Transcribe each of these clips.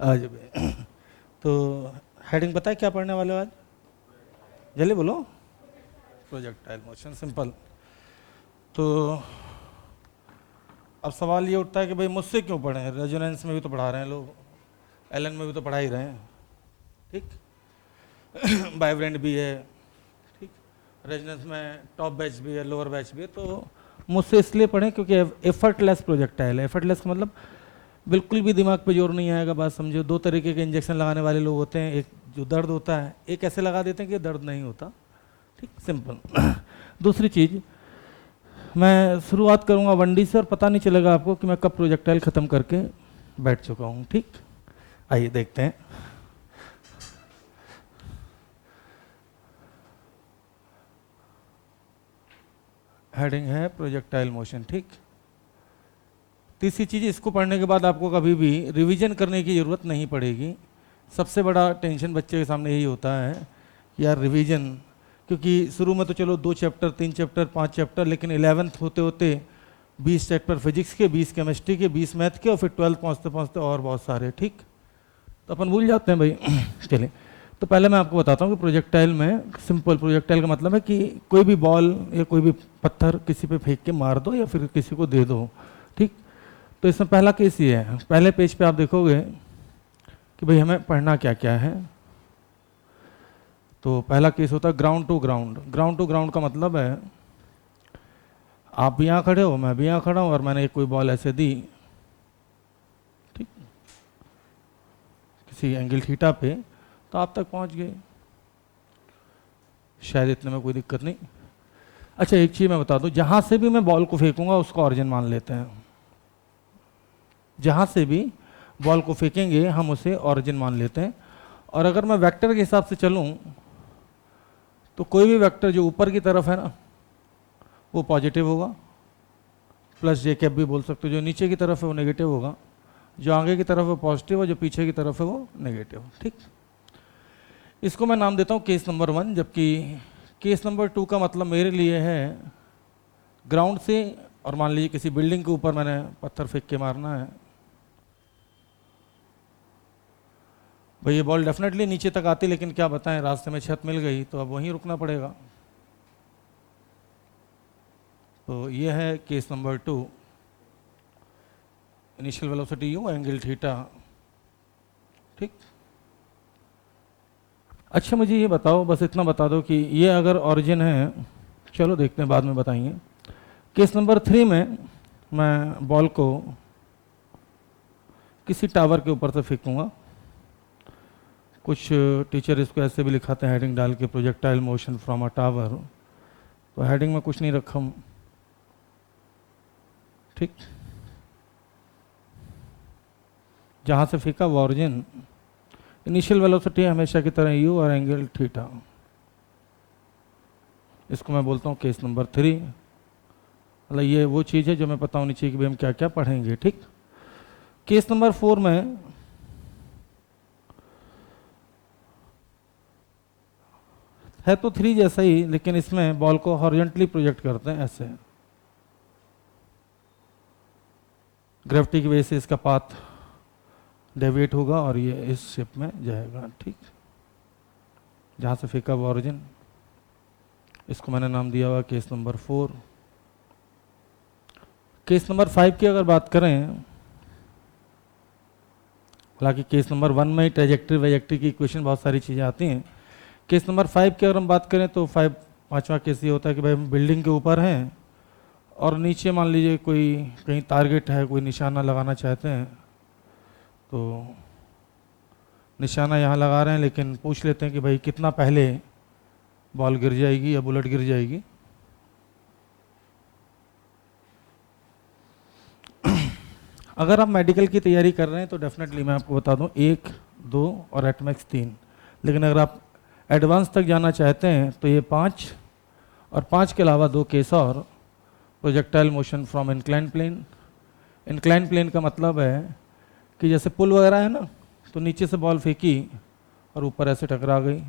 आज तो हेडिंग पता है क्या पढ़ने वाले हो आज? जल्दी बोलो। Projectile motion, simple. तो अब सवाल ये उठता है कि भाई मुझसे क्यों पढ़ें, रेजोनेंस में भी तो पढ़ा रहे हैं लोग, एलन में भी तो पढ़ा ही रहे हैं, ठीक। वाइब्रेंट भी है, ठीक। रेजोनेंस में टॉप बैच भी है, लोअर बैच भी है। तो मुझसे इसलिए पढ़ें क्योंकि एफर्टलेस प्रोजेक्टाइल है। एफर्टलेस का मतलब बिल्कुल भी दिमाग पे जोर नहीं आएगा। बात समझो, दो तरीके के इंजेक्शन लगाने वाले लोग होते हैं, एक जो दर्द होता है, एक ऐसे लगा देते हैं कि दर्द नहीं होता, ठीक, सिंपल। दूसरी चीज़, मैं शुरुआत करूंगा 1D से और पता नहीं चलेगा आपको कि मैं कब प्रोजेक्टाइल ख़त्म करके बैठ चुका हूँ, ठीक। आइए देखते हैं। हेडिंग है प्रोजेक्टाइल मोशन, ठीक। तीसरी चीज़, इसको पढ़ने के बाद आपको कभी भी रिवीजन करने की ज़रूरत नहीं पड़ेगी। सबसे बड़ा टेंशन बच्चे के सामने यही होता है कि यार रिवीजन, क्योंकि शुरू में तो चलो 2 चैप्टर, 3 चैप्टर, 5 चैप्टर, लेकिन 11th होते होते 20 चैप्टर फिजिक्स के, 20 केमिस्ट्री के, 20 मैथ के, और फिर 12th पहुँचते पहुँचते और बहुत सारे, ठीक। तो अपन भूल जाते हैं भाई। चलिए, तो पहले मैं आपको बताता हूँ कि प्रोजेक्टाइल में, सिंपल, प्रोजेक्टाइल का मतलब है कि कोई भी बॉल या कोई भी पत्थर किसी पे फेंक के मार दो या फिर किसी को दे दो, ठीक। तो इसमें पहला केस ये है, पहले पेज पे आप देखोगे कि भाई हमें पढ़ना क्या क्या है। तो पहला केस होता है ground to ground. Ground to ground का मतलब है आप भी यहाँ खड़े हो, मैं भी यहाँ खड़ा हूँ, और मैंने एक कोई बॉल ऐसे दी, ठीक, किसी एंगल थीटा पे, तो आप तक पहुँच गए। शायद इतने में कोई दिक्कत नहीं। अच्छा, एक चीज़ मैं बता दूँ, जहाँ से भी मैं बॉल को फेंकूंगा उसको ऑरिजिन मान लेते हैं। जहाँ से भी बॉल को फेंकेंगे हम उसे ऑरिजिन मान लेते हैं। और अगर मैं वेक्टर के हिसाब से चलूँ तो कोई भी वेक्टर जो ऊपर की तरफ है ना, वो पॉजिटिव होगा, प्लस जे कैप भी बोल सकते हो। जो नीचे की तरफ है वो नेगेटिव होगा, जो आगे की तरफ है पॉजिटिव, और जो पीछे की तरफ है वो नेगेटिव, ठीक। इसको मैं नाम देता हूँ केस नंबर 1, जबकि केस नंबर 2 का मतलब मेरे लिए है ग्राउंड से, और मान लीजिए किसी बिल्डिंग के ऊपर मैंने पत्थर फेंक के मारना है। भाई ये बॉल डेफिनेटली नीचे तक आती, लेकिन क्या बताएं, रास्ते में छत मिल गई तो अब वहीं रुकना पड़ेगा। तो ये है case number 2, initial velocity you, angle theta, ठीक। अच्छा, मुझे ये बताओ, बस इतना बता दो कि ये अगर ओरिजिन है, चलो देखते हैं, बाद में बताएंगे। केस नंबर 3 में मैं बॉल को किसी टावर के ऊपर से फेंकूंगा। कुछ टीचर इसको ऐसे भी लिखाते हैं हेडिंग डाल के, projectile motion from a tower. तो हेडिंग में कुछ नहीं रखा हूं, ठीक। जहाँ से फेंका वो ऑरिजिन, इनिशियल वेलोसिटी हमेशा की तरह यू और एंगल थीटा। इसको मैं बोलता हूँ केस नंबर 3। मतलब ये वो चीज़ है जो मैं पता होनी चाहिए कि भाई हम क्या क्या पढ़ेंगे, ठीक। केस नंबर 4 में है तो 3 जैसा ही, लेकिन इसमें बॉल को हॉरिजॉन्टली प्रोजेक्ट करते हैं ऐसे। ग्रेविटी की वजह से इसका पाथ डेविएट होगा और ये इस शेप में जाएगा, ठीक। जहाँ से फेंका वो ऑरिजिन, इसको मैंने नाम दिया हुआ केस नंबर 4। केस नंबर 5 की अगर बात करें, हालांकि केस नंबर 1 में ही ट्रेजेक्ट्री वेजेक्ट्री की इक्वेशन बहुत सारी चीज़ें आती हैं। केस नंबर 5 की अगर हम बात करें तो पाँचवा केस ये होता है कि भाई हम बिल्डिंग के ऊपर हैं और नीचे मान लीजिए कोई कहीं टारगेट है, कोई निशाना लगाना चाहते हैं। तो निशाना यहाँ लगा रहे हैं, लेकिन पूछ लेते हैं कि भाई कितना पहले बॉल गिर जाएगी या बुलेट गिर जाएगी। अगर आप मेडिकल की तैयारी कर रहे हैं तो डेफिनेटली मैं आपको बता दूं 1, 2 और एटमैक्स 3। लेकिन अगर आप एडवांस तक जाना चाहते हैं तो ये 5, और 5 के अलावा 2 केस और, projectile motion from incline plane. Incline plane का मतलब है कि जैसे पुल वगैरह है ना, तो नीचे से बॉल फेंकी और ऊपर ऐसे टकरा गई,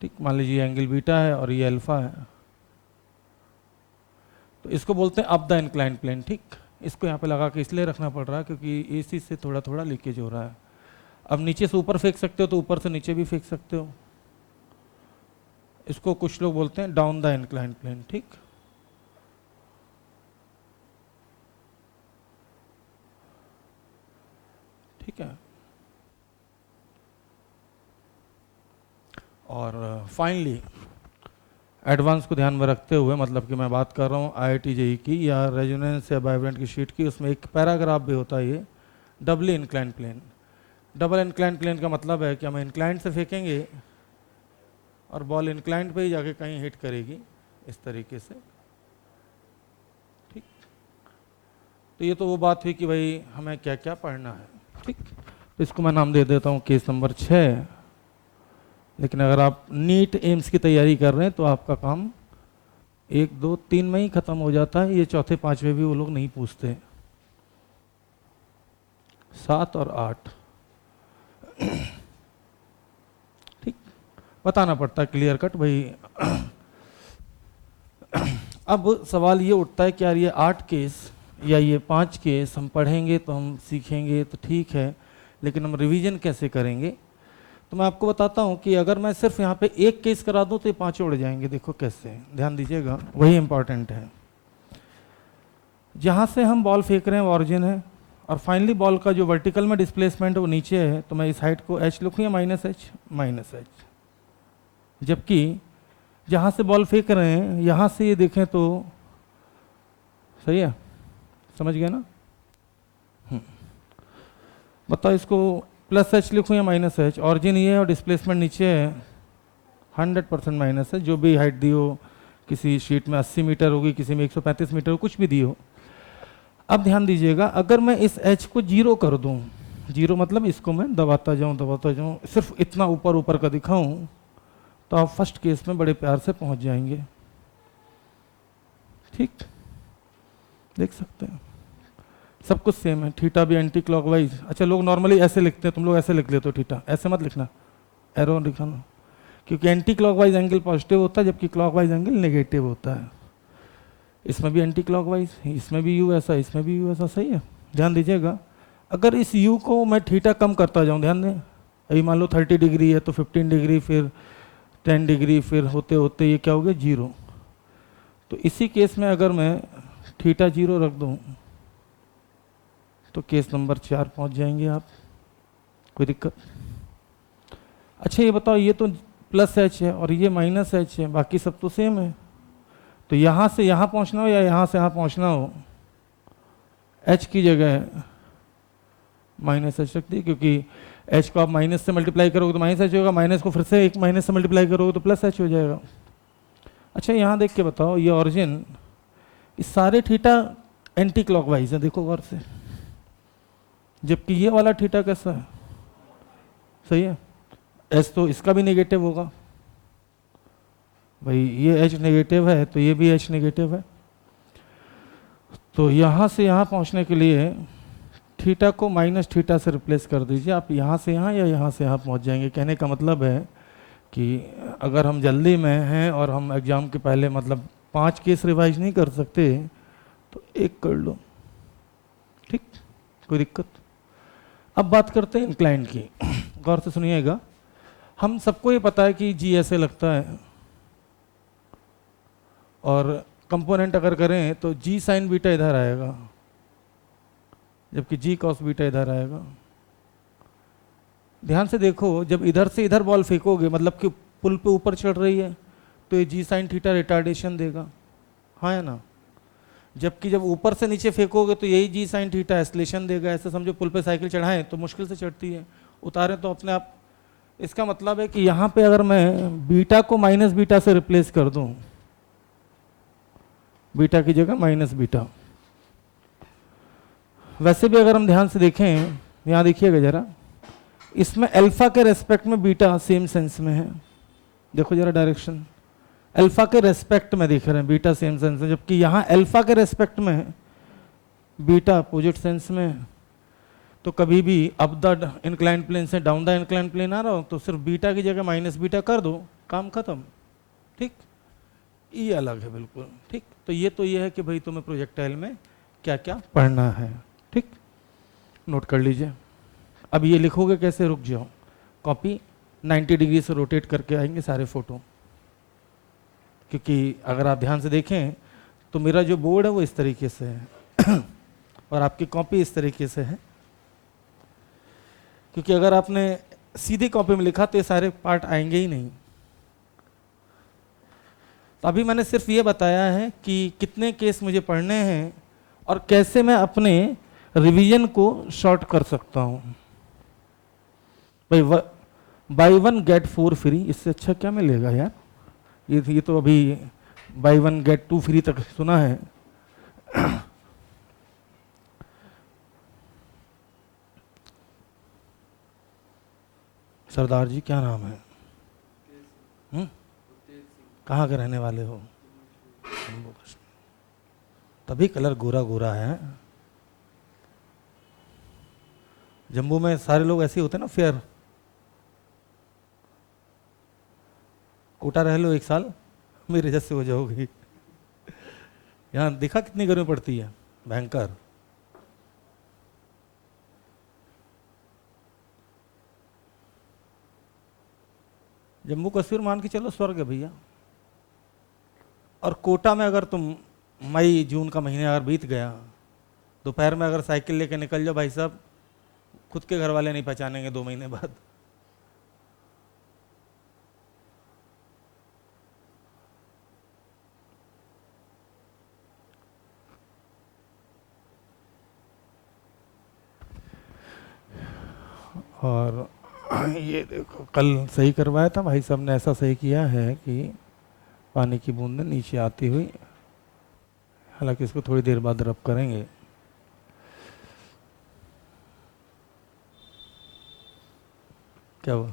ठीक। मान लीजिए एंगल बीटा है और ये अल्फा है, तो इसको बोलते हैं अप द इंक्लाइन प्लेन, ठीक। इसको यहाँ पे लगा के इसलिए रखना पड़ रहा है क्योंकि एसी से थोड़ा थोड़ा लीकेज हो रहा है। अब नीचे से ऊपर फेंक सकते हो तो ऊपर से नीचे भी फेंक सकते हो। इसको कुछ लोग बोलते हैं डाउन द इंक्लाइन प्लेन, ठीक। ठीक है। और फाइनली एडवांस को ध्यान में रखते हुए, मतलब कि मैं बात कर रहा हूँ IIT JEE की या रेजोनेंस या वाइब्रेंट की शीट की, उसमें एक पैराग्राफ भी होता है ये doubly incline plane. Double incline plane का मतलब है कि हम इंक्लाइन से फेंकेंगे और बॉल इंक्लाइन पे ही जाके कहीं हिट करेगी इस तरीके से, ठीक। तो ये तो वो बात हुई कि भाई हमें क्या क्या पढ़ना है, ठीक। तो इसको मैं नाम दे देता हूँ केस नंबर 6। लेकिन अगर आप नीट एम्स की तैयारी कर रहे हैं तो आपका काम 1, 2, 3 में ही खत्म हो जाता है। ये चौथे पांचवे भी वो लोग नहीं पूछते। 7 और 8 ठीक, बताना पड़ता है क्लियर कट भाई। अब सवाल ये उठता है कि यार ये 8 केस या ये 5 केस हम पढ़ेंगे तो हम सीखेंगे तो ठीक है, लेकिन हम रिवीजन कैसे करेंगे? तो मैं आपको बताता हूं कि अगर मैं सिर्फ यहाँ पे एक केस करा दूं तो ये 5 उड़ जाएंगे। देखो कैसे, ध्यान दीजिएगा, वही इंपॉर्टेंट है। जहाँ से हम बॉल फेंक रहे हैं वो ऑरिजिन है और फाइनली बॉल का जो वर्टिकल में डिस्प्लेसमेंट है वो नीचे है, तो मैं इस हाइट को h लिखूँ या -h? -h। जबकि जहाँ से बॉल फेंक रहे हैं यहाँ से ये देखें तो सही है, समझ गए ना? बताओ इसको +h लिखूँ या -h? ऑरिजिन ये है और डिस्प्लेसमेंट नीचे है, 100% माइनस है। जो भी हाइट दी हो, किसी शीट में 80 मीटर होगी, किसी में 135 मीटर हो, कुछ भी दी हो। अब ध्यान दीजिएगा, अगर मैं इस h को 0 कर दूं, 0 मतलब इसको मैं दबाता जाऊं, सिर्फ इतना ऊपर ऊपर का दिखाऊं, तो आप फर्स्ट केस में बड़े प्यार से पहुंच जाएंगे, ठीक। देख सकते हैं सब कुछ सेम है। थीटा भी एंटी क्लॉकवाइज। अच्छा, लोग नॉर्मली ऐसे लिखते हैं, तुम लोग ऐसे लिख लेते हो थीटा, ऐसे मत लिखना, एरो लिखना, क्योंकि एंटी क्लॉकवाइज एंगल पॉजिटिव होता है जबकि क्लॉकवाइज एंगल नेगेटिव होता है। इसमें भी एंटी क्लॉकवाइज, इसमें भी यू ऐसा, इसमें भी यू ऐसा, सही है। ध्यान दीजिएगा, अगर इस यू को मैं थीटा कम करता जाऊँ, ध्यान दें, अभी मान लो 30 डिग्री है तो 15 डिग्री, फिर 10 डिग्री, फिर होते होते ये क्या हो गया 0। तो इसी केस में अगर मैं थीटा 0 रख दूँ तो केस नंबर 4 पहुंच जाएंगे आप, कोई दिक्कत? अच्छा ये बताओ, ये तो +h है और ये -h है, बाकी सब तो सेम है। तो यहाँ से यहाँ पहुँचना हो या यहाँ से यहाँ पहुँचना हो, h की जगह -h रख दी, क्योंकि h को आप माइनस से मल्टीप्लाई करोगे तो -h होगा, माइनस को फिर से एक माइनस से मल्टीप्लाई करोगे तो +h हो जाएगा। अच्छा यहाँ देख के बताओ, ये ऑरिजिन, इस सारे थीटा एंटी क्लॉकवाइज है, देखो गौर से, जबकि ये वाला थीटा कैसा है, सही है। एच तो इसका भी नेगेटिव होगा भाई, ये एच नेगेटिव है तो ये भी एच नेगेटिव है। तो यहाँ से यहाँ पहुँचने के लिए थीटा को -थीटा से रिप्लेस कर दीजिए, आप यहाँ से यहाँ या यहाँ से यहाँ पहुँच जाएंगे। कहने का मतलब है कि अगर हम जल्दी में हैं और हम एग्ज़ाम के पहले मतलब 5 केस रिवाइज नहीं कर सकते तो 1 कर लो, ठीक, कोई दिक्कत? अब बात करते हैं इंक्लाइन की। गौर से सुनिएगा, हम सबको ये पता है कि जी ऐसे लगता है और कंपोनेंट अगर करें तो जी साइन बीटा इधर आएगा जबकि जी कॉस बीटा इधर आएगा। ध्यान से देखो, जब इधर से इधर बॉल फेंकोगे, मतलब कि पुल पे ऊपर चढ़ रही है तो ये जी साइन थीटा रिटार्डेशन देगा, हाँ है ना? जबकि जब ऊपर से नीचे फेंकोगे तो यही जी साइन थीटा एस्लेशन देगा। ऐसे समझो पुल पे साइकिल चढ़ाएं तो मुश्किल से चढ़ती है, उतारें तो अपने आप। इसका मतलब है कि यहाँ पे अगर मैं बीटा को -बीटा से रिप्लेस कर दूं, बीटा की जगह -बीटा। वैसे भी अगर हम ध्यान से देखें, यहाँ देखिएगा जरा, इसमें अल्फा के रेस्पेक्ट में बीटा सेम सेंस में है, देखो जरा डायरेक्शन, अल्फा के रेस्पेक्ट में देख रहे हैं बीटा सेम सेंस में, जबकि यहाँ अल्फा के रेस्पेक्ट में है बीटा अपोजिट सेंस में है। तो कभी भी अप द इंक्लाइन प्लेन से डाउन द इंक्लाइन प्लेन आ रहा हो तो सिर्फ बीटा की जगह -बीटा कर दो, काम खत्म, ठीक। ये अलग है बिल्कुल, ठीक। तो ये है कि भाई तुम्हें प्रोजेक्टाइल में क्या क्या पढ़ना है। ठीक, नोट कर लीजिए। अब ये लिखोगे कैसे, रुक जाओ, कॉपी 90 डिग्री से रोटेट करके आएंगे सारे फोटो, क्योंकि अगर आप ध्यान से देखें तो मेरा जो बोर्ड है वो इस तरीके से है और आपकी कॉपी इस तरीके से है, क्योंकि अगर आपने सीधी कॉपी में लिखा तो ये सारे पार्ट आएंगे ही नहीं। तो अभी मैंने सिर्फ ये बताया है कि कितने केस मुझे पढ़ने हैं और कैसे मैं अपने रिवीजन को शॉर्ट कर सकता हूं। भाई बाई वन गेट 4 फ्री, इससे अच्छा क्या मिलेगा यार। ये तो अभी बाई वन गेट 2 फ्री तक सुना है। सरदार जी क्या नाम है? कहाँ के रहने वाले हो? जम्मू कश्मीर, तभी कलर गोरा गोरा है। जम्मू में सारे लोग ऐसे होते हैं ना, फेयर। कोटा रह लो 1 साल, मेरे जैसे हो जाओगी। यहाँ देखा कितनी गर्मी पड़ती है, भयंकर। जम्मू कश्मीर मान के चलो स्वर्ग है भैया। और कोटा में अगर तुम मई जून का महीने अगर बीत गया, दोपहर में अगर साइकिल लेके निकल जाओ भाई साहब, खुद के घर वाले नहीं पहचानेंगे 2 महीने बाद। और ये देखो कल सही करवाया था भाई साहब ने, ऐसा सही किया है कि पानी की बूंदें नीचे आती हुई, हालांकि इसको थोड़ी देर बाद रब करेंगे। क्या हुआ?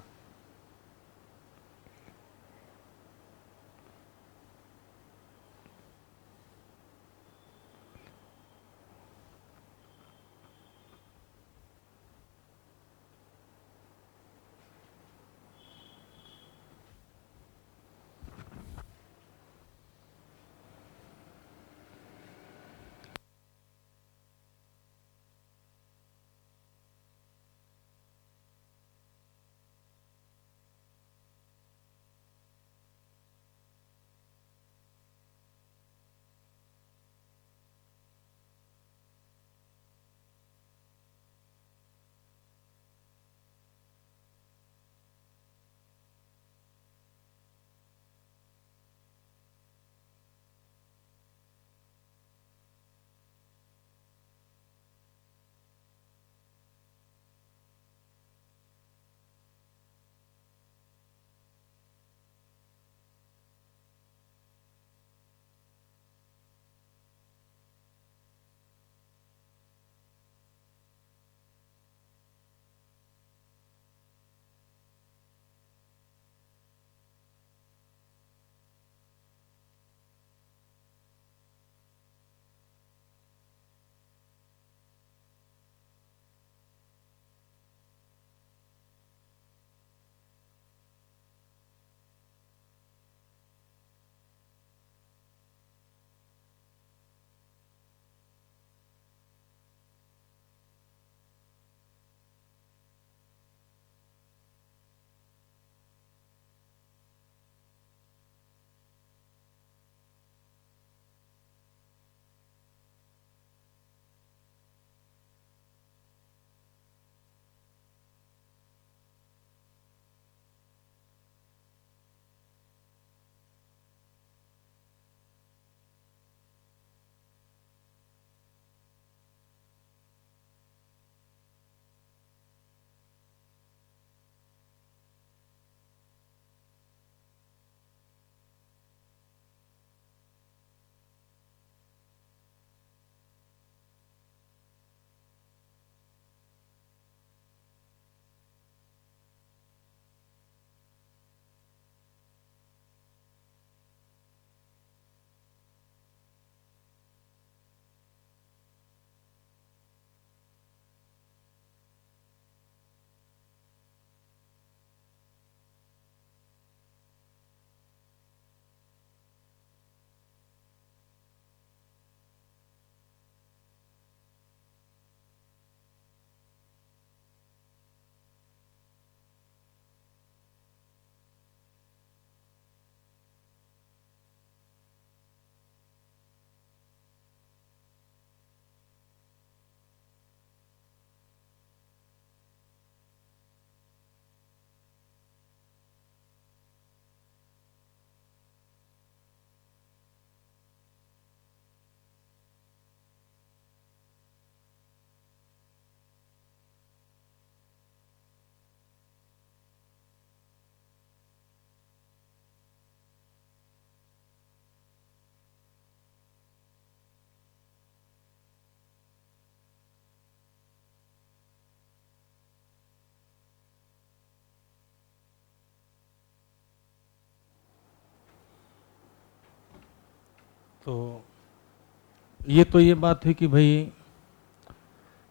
ये तो ये बात है कि भाई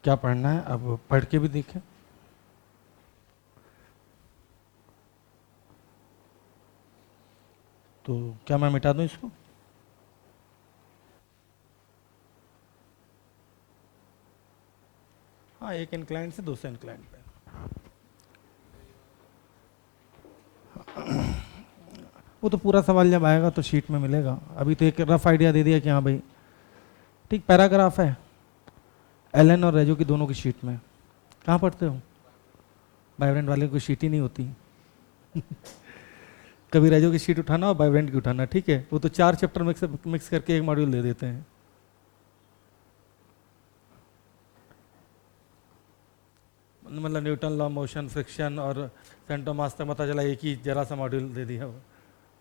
क्या पढ़ना है, अब पढ़ के भी देखें। तो क्या मैं मिटा दूं इसको? हाँ, एक इंक्लाइन से दूसरे इंक्लाइन पे। वो तो पूरा सवाल जब आएगा तो शीट में मिलेगा, अभी तो एक रफ आइडिया दे दिया कि हाँ भाई ठीक पैराग्राफ है एलन और रेजो की दोनों की शीट में। कहाँ पढ़ते हो? वाइब्रेंट वाले को शीट ही नहीं होती। कभी रेजो की शीट उठाना और वाइब्रेंट की उठाना, ठीक है? वो तो 4 चैप्टर मिक्स करके एक मॉड्यूल दे देते हैं। मतलब न्यूटन लॉ, मोशन, फ्रिक्शन और सेंट थॉमस तक पता चला एक ही जरा सा मॉड्यूल दे दिया। वो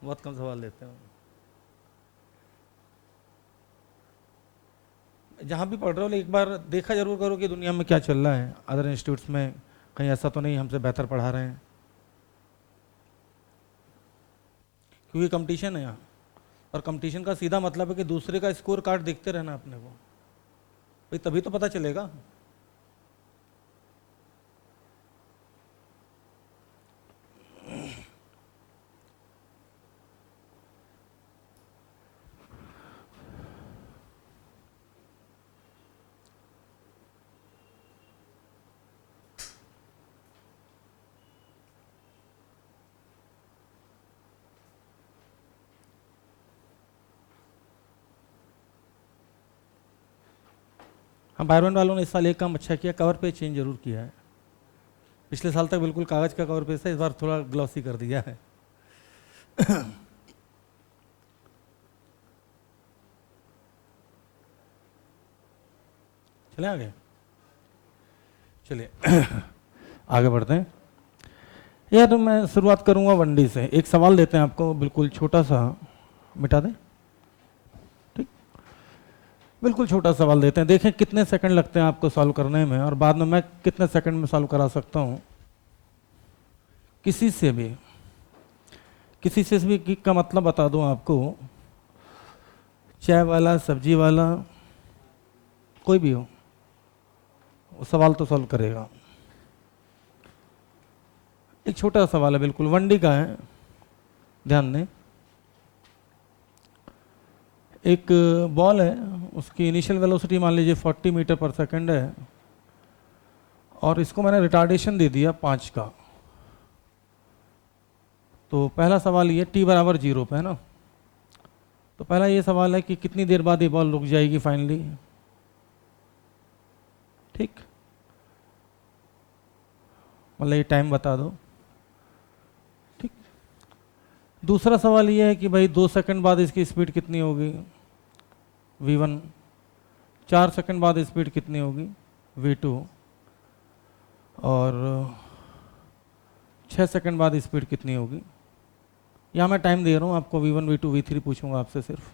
बहुत कम सवाल देते हैं। जहाँ भी पढ़ रहे हो एक बार देखा जरूर करो कि दुनिया में क्या चल रहा है, अदर इंस्टीट्यूट्स में कहीं ऐसा तो नहीं हमसे बेहतर पढ़ा रहे हैं, क्योंकि कंपटीशन है यहाँ। और कंपटीशन का सीधा मतलब है कि दूसरे का स्कोर कार्ड देखते रहना अपने को, भाई तभी तो पता चलेगा। हम बायरन वालों ने इस साल एक काम अच्छा किया, कवर पेज चेंज जरूर किया है। पिछले साल तक बिल्कुल कागज का कवर पेज था, इस बार थोड़ा ग्लॉसी कर दिया है। चले आगे, चलिए आगे बढ़ते हैं। यार मैं शुरुआत करूंगा वनडी से। एक सवाल देते हैं आपको, बिल्कुल छोटा सा, मिटा दें, ठीक? बिल्कुल छोटा सवाल देते हैं, देखें कितने सेकंड लगते हैं आपको सॉल्व करने में, और बाद में मैं कितने सेकंड में सॉल्व करा सकता हूं। किसी से भी का मतलब बता दूं आपको, चाय वाला, सब्जी वाला, कोई भी हो, वो सवाल तो सॉल्व करेगा। एक छोटा सवाल है, बिल्कुल वनडी का है, ध्यान दें। एक बॉल है, उसकी इनिशियल वेलोसिटी मान लीजिए 40 मीटर पर सेकंड है, और इसको मैंने रिटार्डेशन दे दिया 5 का। तो पहला सवाल ये t बराबर 0 पे है ना, तो पहला ये सवाल है कि कितनी देर बाद ये बॉल रुक जाएगी फाइनली, ठीक? मतलब ये टाइम बता दो, ठीक? दूसरा सवाल ये है कि भाई 2 सेकंड बाद इसकी स्पीड कितनी होगी, v1। 4 सेकंड बाद स्पीड कितनी होगी, v2। और 6 सेकंड बाद स्पीड कितनी होगी। यहाँ मैं टाइम दे रहा हूँ आपको, v1, v2, v3 पूछूंगा आपसे सिर्फ।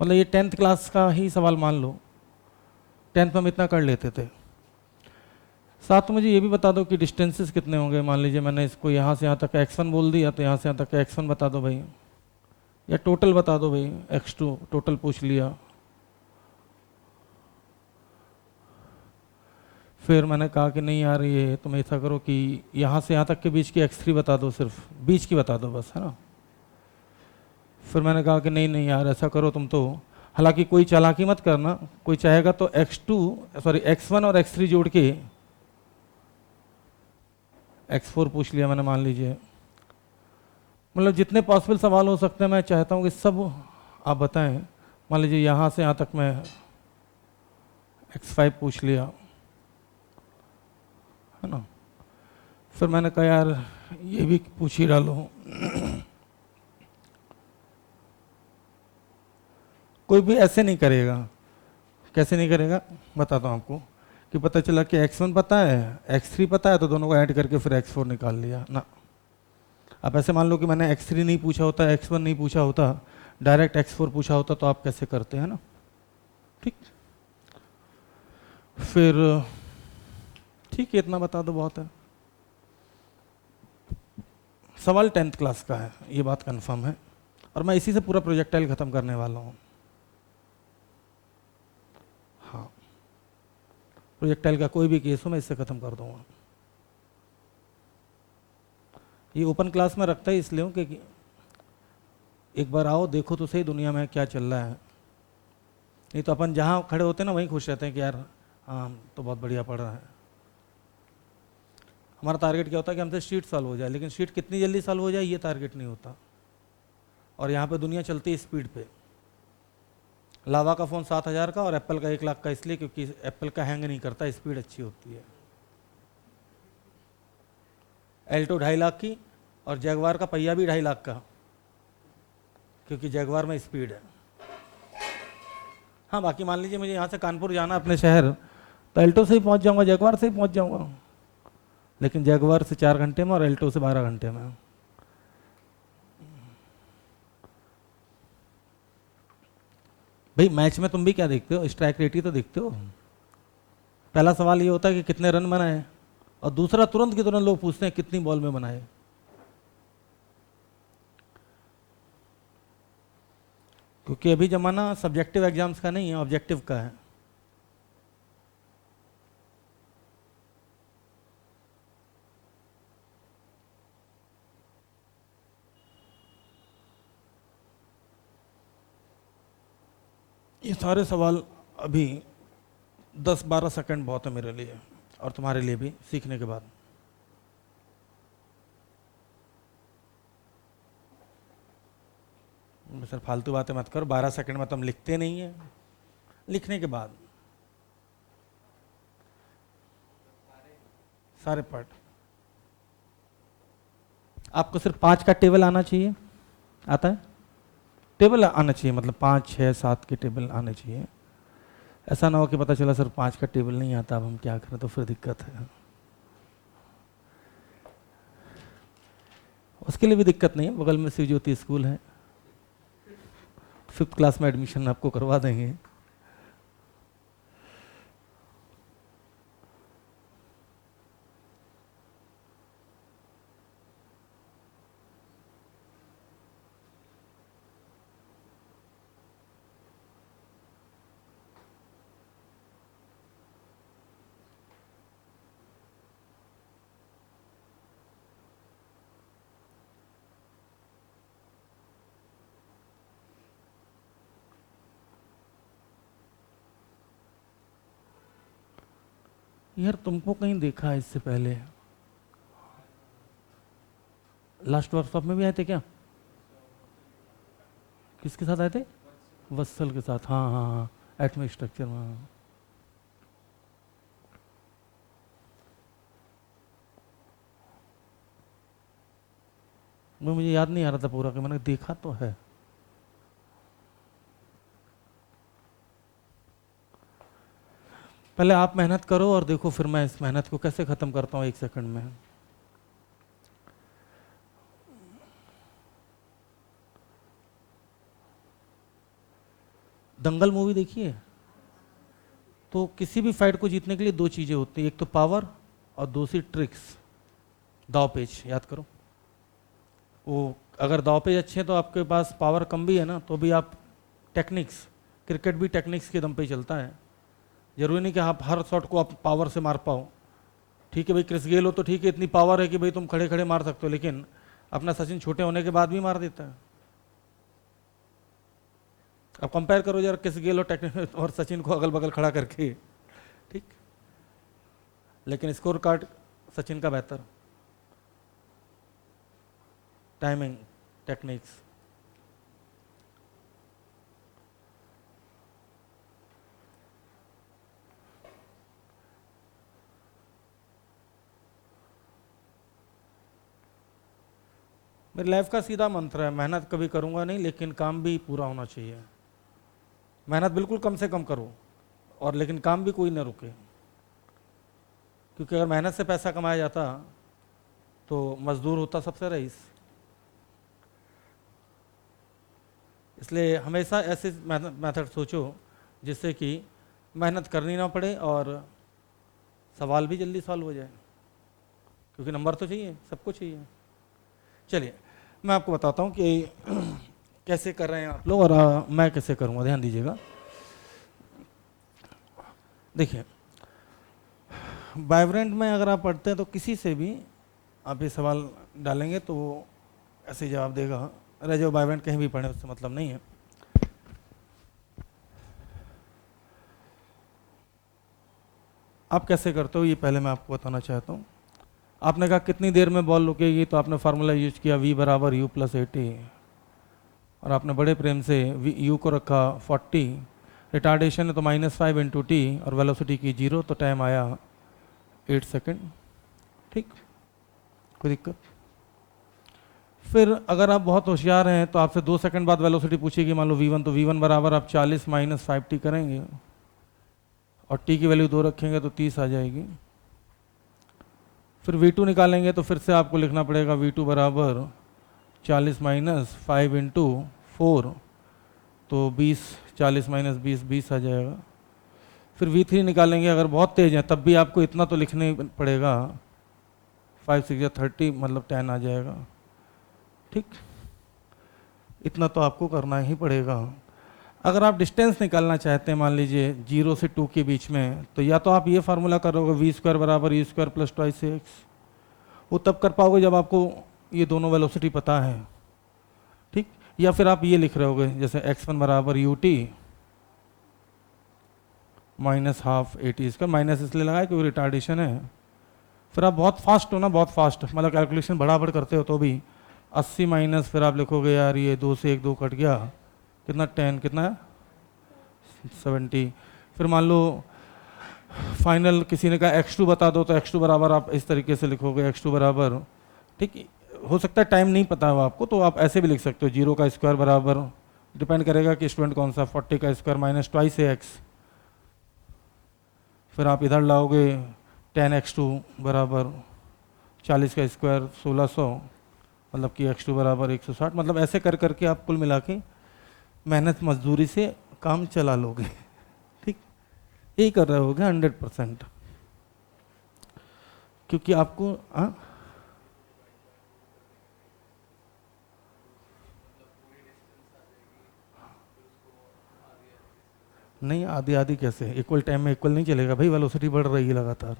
मतलब ये 10th क्लास का ही सवाल मान लो, 10th में हम इतना कर लेते थे। साथ में मुझे ये भी बता दो कि डिस्टेंसेस कितने होंगे। मान लीजिए मैंने इसको यहाँ से यहाँ तक x1 बोल दिया, तो यहाँ से यहाँ तक x1 बता दो भाई, या टोटल बता दो भाई, x2 टोटल पूछ लिया। फिर मैंने कहा कि नहीं यार ये तुम ऐसा करो कि यहाँ से यहाँ तक के बीच की x3 बता दो, सिर्फ बीच की बता दो बस, है ना। फिर मैंने कहा कि नहीं नहीं यार ऐसा करो तुम तो, हालांकि कोई चालाकी मत करना, कोई चाहेगा तो x1 और x3 जोड़ के x4 पूछ लिया मैंने, मान लीजिए। मतलब जितने पॉसिबल सवाल हो सकते हैं मैं चाहता हूँ कि सब आप बताएं। मान लीजिए यहाँ से यहाँ तक मैं x5 पूछ लिया, है ना। फिर मैंने कहा यार ये भी पूछ ही डालो। कोई भी ऐसे नहीं करेगा, कैसे नहीं करेगा बताता हूँ आपको, कि पता चला कि x1 पता है, x3 पता है, तो दोनों को ऐड करके फिर x4 निकाल लिया ना। आप ऐसे मान लो कि मैंने x3 नहीं पूछा होता, x1 नहीं पूछा होता, डायरेक्ट x4 पूछा होता, तो आप कैसे करते हैं ना, ठीक? फिर ठीक है, इतना बता दो बहुत है। सवाल 10th क्लास का है, ये बात कंफर्म है, और मैं इसी से पूरा प्रोजेक्टाइल खत्म करने वाला हूँ। प्रोजेक्टाइल का कोई भी केस हो मैं इससे ख़त्म कर दूंगा। ये ओपन क्लास में रखता है इसलिए हूँ कि एक बार आओ देखो तो सही दुनिया में क्या चल रहा है। नहीं तो अपन जहाँ खड़े होते हैं ना वहीं खुश रहते हैं कि यार हाँ तो बहुत बढ़िया पढ़ रहा है। हमारा टारगेट क्या होता है कि हमसे शीट सॉल्व हो जाए, लेकिन शीट कितनी जल्दी सॉल्व हो जाए ये टारगेट नहीं होता। और यहाँ पे दुनिया चलती है स्पीड पे। लावा का फ़ोन 7,000 का और एप्पल का 1 लाख का इसलिए क्योंकि एप्पल का हैंग नहीं करता, स्पीड अच्छी होती है। एल्टो 2.5 लाख की और जैगवार का पहिया भी 2.5 लाख का, क्योंकि जैगवार में स्पीड है। हाँ बाकी मान लीजिए मुझे यहाँ से कानपुर जाना अपने शहर, तो एल्टो से ही पहुँच जाऊँगा, जैगवार से ही पहुँच जाऊँगा, लेकिन जैगवार से 4 घंटे में और एल्टो से 12 घंटे में। भाई मैच में तुम भी क्या देखते हो, स्ट्राइक रेट ही तो देखते हो। पहला सवाल ये होता है कि कितने रन बनाए, और दूसरा तुरंत की तुरंत लोग पूछते हैं कितनी बॉल में बनाए। क्योंकि अभी जमाना सब्जेक्टिव एग्जाम्स का नहीं है, ऑब्जेक्टिव का है। ये सारे सवाल अभी 10-12 सेकंड बहुत है मेरे लिए और तुम्हारे लिए भी सीखने के बाद। सर फालतू बातें मत करो, 12 सेकंड में तुम लिखते नहीं है। लिखने के बाद सारे पार्ट आपको सिर्फ 5 का टेबल आना चाहिए। आता है टेबल आना चाहिए, मतलब 5, 6, 7 के टेबल आने चाहिए। ऐसा ना हो कि पता चला सर 5 का टेबल नहीं आता, अब हम क्या करें, तो फिर दिक्कत है। उसके लिए भी दिक्कत नहीं है, बगल में शिव ज्योति स्कूल है, 5th क्लास में एडमिशन आपको करवा देंगे। यार तुमको कहीं देखा है इससे पहले, लास्ट वर्कशॉप में भी आए थे क्या? किसके साथ आए थे? वत्सल के साथ, हाँ हाँ हाँ, एटमिक स्ट्रक्चर में। हाँ। मुझे याद नहीं आ रहा था पूरा कि मैंने देखा तो है। पहले आप मेहनत करो और देखो फिर मैं इस मेहनत को कैसे खत्म करता हूँ 1 सेकंड में। दंगल मूवी देखिए, तो किसी भी फाइट को जीतने के लिए 2 चीजें होती है, एक तो पावर और दूसरी ट्रिक्स, दाव पेच। याद करो, वो अगर दाव पेच अच्छे हैं तो आपके पास पावर कम भी है ना, तो भी आप टेक्निक्स, क्रिकेट भी टेक्निक्स के दम पे ही चलता है। जरूरी नहीं कि आप हर शॉट को आप पावर से मार पाओ। ठीक है भाई, क्रिस गेल हो तो ठीक है, इतनी पावर है कि भाई तुम खड़े खड़े मार सकते हो, लेकिन अपना सचिन छोटे होने के बाद भी मार देता है। अब कंपेयर करो जरा क्रिस गेल और सचिन को अगल बगल खड़ा करके, ठीक, लेकिन स्कोर कार्ड सचिन का बेहतर। Timing, techniques. मेरी लाइफ का सीधा मंत्र है, मेहनत कभी करूंगा नहीं, लेकिन काम भी पूरा होना चाहिए। मेहनत बिल्कुल कम से कम करो, और लेकिन काम भी कोई ना रुके। क्योंकि अगर मेहनत से पैसा कमाया जाता तो मजदूर होता सबसे रईस। इसलिए हमेशा ऐसे मेथड सोचो जिससे कि मेहनत करनी ना पड़े और सवाल भी जल्दी सॉल्व हो जाए, क्योंकि नंबर तो चाहिए, सबको चाहिए। चलिए मैं आपको बताता हूँ कि कैसे कर रहे हैं आप लोग और मैं कैसे करूँगा, ध्यान दीजिएगा। देखिए वाइब्रेंट में अगर आप पढ़ते हैं तो किसी से भी आप ये सवाल डालेंगे तो वो ऐसे जवाब देगा, अरे जो वाइब्रेंट कहीं भी पढ़े उससे मतलब नहीं है। आप कैसे करते हो ये पहले मैं आपको बताना चाहता हूँ। आपने कहा कितनी देर में बॉल रुकेगी, तो आपने फार्मूला यूज किया v बराबर u प्लस 80 और आपने बड़े प्रेम से u को रखा 40, रिटार्डेशन है तो -5 इंटू टी और वेलोसिटी की 0, तो टाइम आया 8 सेकेंड। ठीक, कोई दिक्कत? फिर अगर आप बहुत होशियार हैं तो आपसे 2 सेकंड बाद वेलोसिटी पूछेगी, मान लो v1, तो v1 बराबर आप 40 माइनस 5t करेंगे और t की वैल्यू 2 रखेंगे तो 30 आ जाएगी। फिर v2 निकालेंगे तो फिर से आपको लिखना पड़ेगा v2 बराबर 40 माइनस 5 इंटू 4, तो 20, 40 माइनस 20, 20 आ जाएगा। फिर v3 निकालेंगे, अगर बहुत तेज हैं तब भी आपको इतना तो लिखने पड़ेगा, 5 6 30 मतलब 10 आ जाएगा। ठीक, इतना तो आपको करना ही पड़ेगा। अगर आप डिस्टेंस निकालना चाहते हैं, मान लीजिए 0 से 2 के बीच में, तो या तो आप ये फार्मूला करोगे v स्क्वायर बराबर u स्क्वायर प्लस 2x, वो तब कर पाओगे जब आपको ये दोनों वेलोसिटी पता है। ठीक, या फिर आप ये लिख रहे होगे जैसे x1 बराबर ut minus half 80 square, minus इसलिए लगाया क्योंकि रिटार्डेशन है। फिर आप बहुत फास्ट हो ना, बहुत फास्ट मतलब कैलकुलेशन बराबर करते हो तो भी 80 माइनस, फिर आप लिखोगे यार ये 2 से 1 2 कट गया, कितना 10, कितना है 70। फिर मान लो फाइनल किसी ने कहा x2 बता दो, तो x2 बराबर आप इस तरीके से लिखोगे, x2 बराबर, ठीक, हो सकता है टाइम नहीं पता हो आपको तो आप ऐसे भी लिख सकते हो, 0 का स्क्वायर बराबर, डिपेंड करेगा कि स्टूडेंट कौन सा, 40 का स्क्वायर माइनस 2x, फिर आप इधर लाओगे 10x2 बराबर 40 का स्क्वायर 1600, मतलब कि x2 बराबर 160, मतलब ऐसे कर करके आप कुल मिला के मेहनत मजदूरी से काम चला लोगे। ठीक, यही कर रहे होगे 100%, क्योंकि आपको नहीं, आधी आधी कैसे, इक्वल टाइम में इक्वल नहीं चलेगा भाई, वेलोसिटी बढ़ रही है लगातार।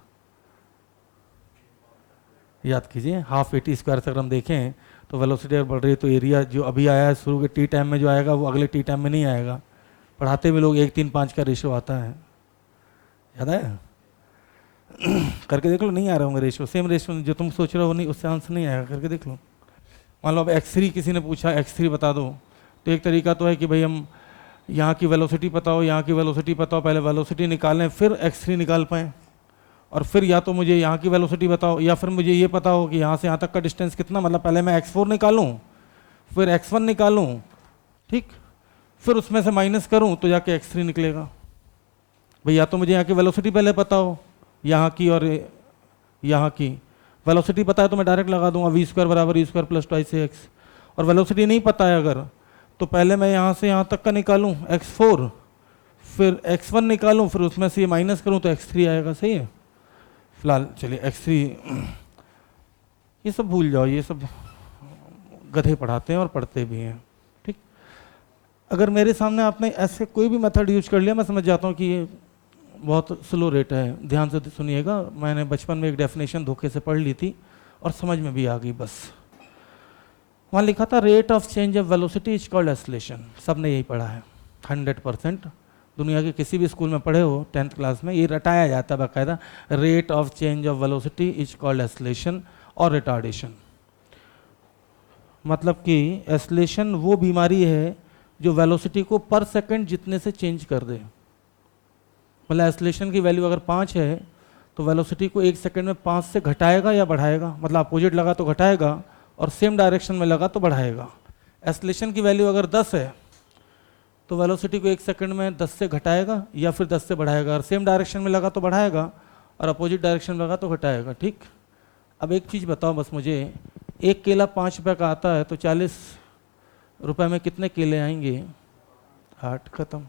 याद कीजिए, हाफ 80 स्क्वायर से अगर हम देखें तो वेलोसिटी अगर बढ़ रही है तो एरिया जो अभी आया है शुरू के टी टाइम में जो आएगा वो अगले टी टाइम में नहीं आएगा। पढ़ाते हुए लोग 1:3:5 का रेशियो आता है, याद है? करके देख लो, नहीं आ रहा होंगे रेशियो, सेम रेशियो जो तुम सोच रहे हो नहीं, उससे आंसर नहीं आएगा, करके देख लो। मान लो अब x3 किसी ने पूछा x3 बता दो, तो एक तरीका तो है कि भाई हम यहाँ की वेलोसिटी पता हो, यहाँ की वेलोसिटी पता हो, पहले वेलोसिटी निकालें फिर x3 निकाल पाएँ, और फिर या तो मुझे यहाँ की वेलोसिटी बताओ या फिर मुझे ये पता हो कि यहाँ से यहाँ तक का डिस्टेंस कितना, मतलब पहले मैं x4 निकालूं फिर x1 निकालूं, ठीक, फिर उसमें से माइनस करूं तो जाके x3 निकलेगा। भाई या तो मुझे यहाँ की वेलोसिटी पहले पता हो, यहाँ की और यहाँ की वेलोसिटी पता है तो मैं डायरेक्ट लगा दूंगा v स्क्वायर बराबर u स्क्वायर प्लस 2x, और वेलोसिटी नहीं पता है अगर, तो पहले मैं यहाँ से यहाँ तक का निकालूं x4, फिर x1 निकालूं, फिर उसमें से ये माइनस करूं तो x3 आएगा। सही है? फिलहाल चलिए x3, ये सब भूल जाओ, ये सब गधे पढ़ाते हैं और पढ़ते भी हैं। ठीक, अगर मेरे सामने आपने ऐसे कोई भी मेथड यूज कर लिया, मैं समझ जाता हूँ कि ये बहुत स्लो रेट है। ध्यान से सुनिएगा, मैंने बचपन में एक डेफिनेशन धोखे से पढ़ ली थी और समझ में भी आ गई बस। वहाँ लिखा था rate of change of velocity is called acceleration, सबने यही पढ़ा है 100%, दुनिया के किसी भी स्कूल में पढ़े हो 10th क्लास में, ये रटाया जाता है बाकायदा, rate of change of velocity is called acceleration और रिटार्डेशन। मतलब कि एक्सेलरेशन वो बीमारी है जो वेलोसिटी को पर सेकंड जितने से चेंज कर दे। मतलब एक्सेलरेशन की वैल्यू अगर 5 है तो वेलोसिटी को 1 सेकंड में 5 से घटाएगा या बढ़ाएगा, मतलब अपोजिट लगा तो घटाएगा और सेम डायरेक्शन में लगा तो बढ़ाएगा। एक्सेलरेशन की वैल्यू अगर 10 है तो वेलोसिटी को 1 सेकंड में 10 से घटाएगा या फिर 10 से बढ़ाएगा, और सेम डायरेक्शन में लगा तो बढ़ाएगा और अपोजिट डायरेक्शन में लगा तो घटाएगा। ठीक, अब एक चीज़ बताओ बस मुझे, एक केला 5 रुपये का आता है तो 40 रुपये में कितने केले आएंगे? 8, खत्म,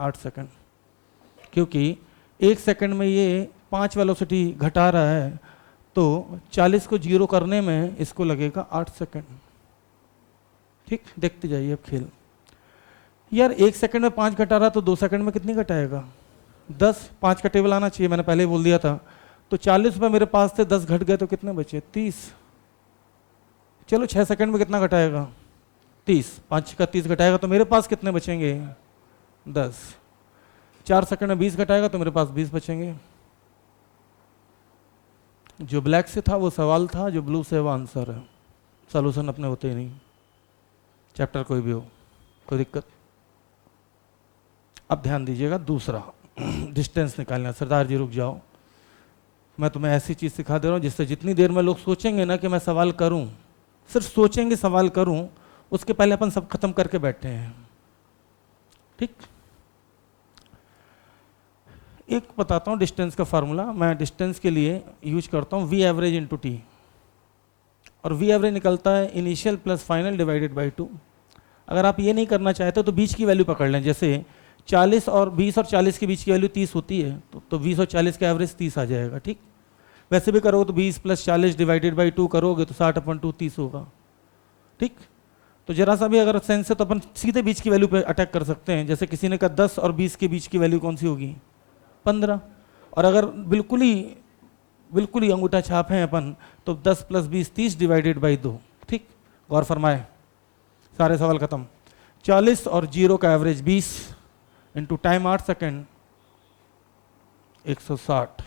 8 सेकंड, क्योंकि 1 सेकंड में ये 5 वेलोसिटी घटा रहा है तो 40 को 0 करने में इसको लगेगा 8 सेकंड। ठीक, देखते जाइए अब खेल। यार 1 सेकंड में 5 घटा रहा तो 2 सेकंड में कितनी घटाएगा? 10, 5 का टेबल आना चाहिए, मैंने पहले ही बोल दिया था। तो 40 रुपये मेरे पास थे, 10 घट गए तो कितने बचे? 30। चलो 6 सेकंड में कितना घटाएगा? 30। 5 का 30 घटाएगा तो मेरे पास कितने बचेंगे? 10। 4 सेकंड में 20 घटाएगा तो मेरे पास 20 बचेंगे। जो ब्लैक से था वो सवाल था, जो ब्लू से वो आंसर है। सॉल्यूशन अपने होते ही नहीं, चैप्टर कोई भी हो, कोई दिक्कत। अब ध्यान दीजिएगा, दूसरा डिस्टेंस निकालना। सरदार जी रुक जाओ, मैं तुम्हें ऐसी चीज सिखा दे रहा हूं जिससे जितनी देर में लोग सोचेंगे ना कि मैं सवाल करूं, सिर्फ सोचेंगे सवाल करूं, उसके पहले अपन सब खत्म करके बैठे हैं। ठीक, एक बताता हूं डिस्टेंस का फार्मूला। मैं डिस्टेंस के लिए यूज करता हूं वी एवरेज इंटू टी, और वी एवरेज निकलता है initial plus final divided by 2। अगर आप ये नहीं करना चाहते तो बीच की वैल्यू पकड़ लें। जैसे 40 और 20 और 40 के बीच की वैल्यू 30 होती है, तो 20 और 40 का एवरेज 30 आ जाएगा। ठीक, वैसे भी करोगे तो 20 प्लस 40 डिवाइडेड बाई 2 करोगे तो 60/2 30 होगा। ठीक, तो जरा सा भी अगर सेंस है तो अपन सीधे बीच की वैल्यू पे अटैक कर सकते हैं। जैसे किसी ने कहा 10 और 20 के बीच की वैल्यू कौन सी होगी? 15। और अगर बिल्कुल ही अंगूठा छाप है अपन, तो 10 प्लस 20 30 डिवाइडेड बाई 2। ठीक, गौर फरमाए, सारे सवाल खत्म। 40 और 0 का एवरेज 20 इंटू टाइम 8 सेकेंड 160।